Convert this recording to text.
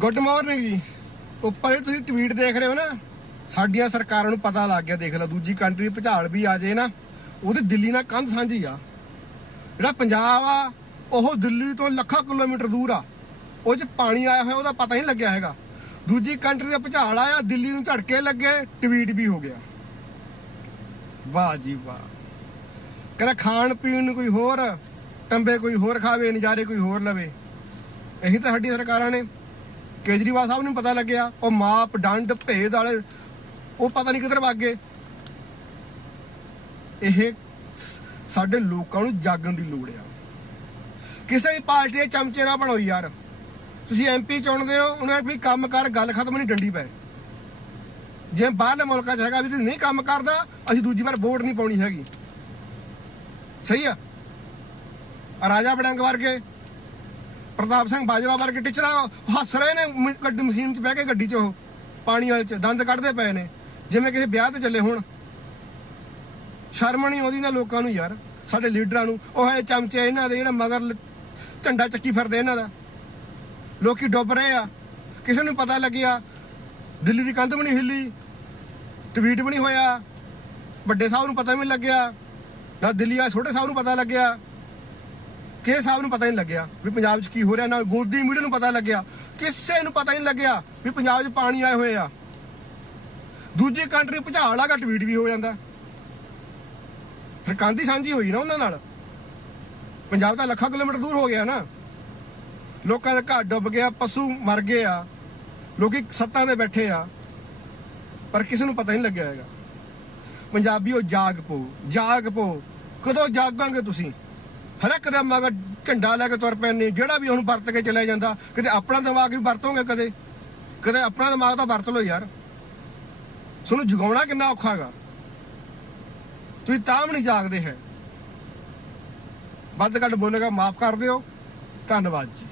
Good morning ਜੀ। ਉੱਪਰ ਇਹ ਤੁਸੀਂ ਟਵੀਟ ਦੇਖ ਰਹੇ ਹੋ ਨਾ। ਸਾਡੀਆਂ ਸਰਕਾਰਾਂ ਨੂੰ ਪਤਾ ਲੱਗ ਗਿਆ, ਦੇਖ ਲਓ, ਦੂਜੀ ਕੰਟਰੀ ਭੁਚਾਲ ਵੀ ਆ ਜੇ ਨਾ, ਉਹਦੀ ਦਿੱਲੀ ਨਾਲ ਕੰਧ ਸਾਂਝੀ ਆ। ਜਿਹੜਾ ਪੰਜਾਬ ਆ, ਉਹ ਦਿੱਲੀ ਤੋਂ ਲੱਖਾਂ ਕਿਲੋਮੀਟਰ ਦੂਰ ਆ। ਉਹ 'ਚ ਪਾਣੀ ਆਇਆ ਹੋਇਆ, ਉਹਦਾ ਪਤਾ ਹੀ ਨਹੀਂ ਲੱਗਿਆ ਹੈਗਾ। ਦੂਜੀ ਕੰਟਰੀ ਦਾ ਭੁਚਾਲ ਆਇਆ, ਦਿੱਲੀ ਨੂੰ ਝਟਕੇ ਲੱਗੇ ਟਵੀਟ ਵੀ ਹੋ ਗਿਆ। ਵਾਹ ਜੀ ਵਾਹ। ਕਹਿੰਦਾ ਖਾਣ ਪੀਣ ਨੂੰ ਕੋਈ ਹੋਰ, ਟੰਬੇ ਕੋਈ ਹੋਰ ਖਾਵੇ, ਨਜ਼ਾਰੇ ਕੋਈ ਹੋਰ ਲਵੇ। ਇਹੀ ਤਾਂ ਸਾਡੀ ਸਰਕਾਰਾਂ ਨੇ। ਕੇਜਰੀਵਾਲ ਸਾਹਿਬ ਨੂੰ ਪਤਾ ਲੱਗਿਆ, ਉਹ ਮਾਪ, ਡੰਡ, ਭੇਦ ਵਾਲੇ, ਉਹ ਪਤਾ ਨਹੀਂ ਕਿੱਧਰ ਵਗ ਗਏ। ਇਹ ਸਾਡੇ ਲੋਕਾਂ ਨੂੰ ਜਾਗਣ ਦੀ ਲੋੜ ਆ। ਕਿਸੇ ਵੀ ਪਾਰਟੀ ਦੇ ਚਮਚੇ ਨਾ ਬਣੋ ਯਾਰ। ਤੁਸੀਂ ਐਮਪੀ ਚੁਣਦੇ ਹੋ, ਉਹਨਾਂ ਵੀ ਕੰਮ ਕਰ ਗੱਲ ਖਤਮ ਨਹੀਂ ਡੰਡੀ ਪੈ। ਜੇ ਬਾਹਰਲੇ ਮੁਲਕਾਂ 'ਚ ਹੈਗਾ ਵੀ ਤੁਸੀਂ ਨਹੀਂ ਕੰਮ ਕਰਦਾ, ਅਸੀਂ ਦੂਜੀ ਵਾਰ ਵੋਟ ਨਹੀਂ ਪਾਉਣੀ ਹੈਗੀ। ਸਹੀ ਆ? ਆ ਰਾਜਾ ਬੜੰਗ ਵਰਗੇ ਪ੍ਰਤਾਪ ਸਿੰਘ ਬਾਜਵਾ ਵਰਗੇ ਟੀਚਰਾਂ ਹੱਸ ਰਹੇ ਨੇ, ਮ- ਗੱਡੀ ਮਸ਼ੀਨ 'ਚ ਬਹਿ ਕੇ ਗੱਡੀ 'ਚ ਉਹ, ਪਾਣੀ ਵਾਲੇ 'ਚ ਦੰਦ ਕੱਢਦੇ ਪਏ ਨੇ। ਜਿਵੇਂ ਕਿਸੇ ਵਿਆਹ ਤੇ ਚੱਲੇ ਹੋਣ। ਸ਼ਰਮ ਨਹੀਂ ਆਉਂਦੀ ਨਾ ਲੋਕਾਂ ਨੂੰ ਯਾਰ, ਸਾਡੇ ਲੀਡਰਾਂ ਨੂੰ। ਉਹ ਹੈ ਚਮਚੇ ਇਹਨਾਂ ਦੇ, ਜਿਹੜਾ ਮਗਰ ਲ- ਝੰਡਾ ਚੱਕੀ ਫਿਰਦੇ ਇਹਨਾਂ ਦਾ। ਲੋਕੀ ਡੁੱਬ ਰਹੇ ਆ। ਕਿਸੇ ਨੂੰ ਪਤਾ ਲੱਗਿਆ, ਦਿੱਲੀ ਦੀ ਕੰਧ ਵੀ ਨਹੀਂ ਹਿੱਲੀ, ਟਵੀਟ ਵੀ ਨਹੀਂ ਹੋਇਆ। ਵੱਡੇ ਸਾਹਿਬ ਨੂੰ ਪਤਾ ਵੀ ਨਹੀਂ ਲੱਗਿਆ। ਨਾ ਦਿੱਲੀ ਆ ਛੋਟੇ ਸਾਹਿਬ ਨੂੰ ਪਤਾ ਲੱਗਿਆ। ਕਿਸੇ ਸਾਹਿਬ ਨੂੰ ਪਤਾ ਨਹੀਂ ਲੱਗਿਆ ਵੀ ਪੰਜਾਬ 'ਚ ਕੀ ਹੋ ਰਿਹਾ, ਨਾ ਗੋਦੀ ਮੀਡੀਆ ਨੂੰ ਪਤਾ ਲੱਗਿਆ, ਕਿਸੇ ਨੂੰ ਪਤਾ ਨਹੀਂ ਲੱਗਿਆ ਵੀ ਪੰਜਾਬ 'ਚ ਪਾਣੀ ਆਏ ਹੋਏ ਆ। ਦੂਜੀ ਕੰਟਰੀ ਭੁਚਾਲ ਆਗਾ ਟਵੀਟ ਵੀ ਹੋ ਜਾਂਦਾ। ਫਿਰ ਕਾਂਦੀ ਸਾਂਝੀ ਹੋਈ ਨਾ ਉਹਨਾਂ ਨਾਲ। ਪੰਜਾਬ ਤਾਂ ਲੱਖਾਂ ਕਿਲੋਮੀਟਰ ਦੂਰ ਹੋ ਗਿਆ ਨਾ। ਲੋਕਾਂ ਦੇ ਘਰ ਡੁੱਬ ਗਿਆ, ਪਸ਼ੂ ਮਰ ਗਏ ਆ। ਲੋਕੀ ਸੱਤਾਂ ਦੇ ਬੈਠੇ ਆ। ਪਰ ਕਿਸੇ ਨੂੰ ਪਤਾ ਨਹੀਂ ਲੱਗਿਆ ਹੈਗਾ। ਪੰਜਾਬੀਓ ਜਾਗ ਪੋ ਜਾਗ ਪੋ ਕਦੋਂ ਜਾਗਾਂਗੇ ਤੁਸੀਂ? ਹਰ ਇੱਕ ਦੇ ਮਗਰ ਝੰਡਾ ਲੈ ਕੇ ਤੁਰ ਪੈਣੇ ਜਿਹੜਾ ਵੀ ਉਹਨੂੰ ਵਰਤ ਕੇ ਚਲੇ ਜਾਂਦਾ ਕਿਤੇ ਆਪਣਾ ਦਿਮਾਗ ਵੀ ਵਰਤੋਂਗੇ ਕਦੇ? ਕਦੇ ਆਪਣਾ ਦਿਮਾਗ ਤਾਂ ਵਰਤ ਲਓ ਯਾਰ। ਤੁਹਾਨੂੰ ਜਗਾਉਣਾ ਕਿੰਨਾ ਔਖਾ ਹੈਗਾ। ਤੁਸੀਂ ਤਾਂ ਵੀ ਨਹੀਂ ਜਾਗਦੇ ਹੈ। ਵੱਧ ਘੱਟ ਬੋਲੇਗਾ, ਮਾਫ ਕਰ ਦਿਓ। ਧੰਨਵਾਦ ਜੀ।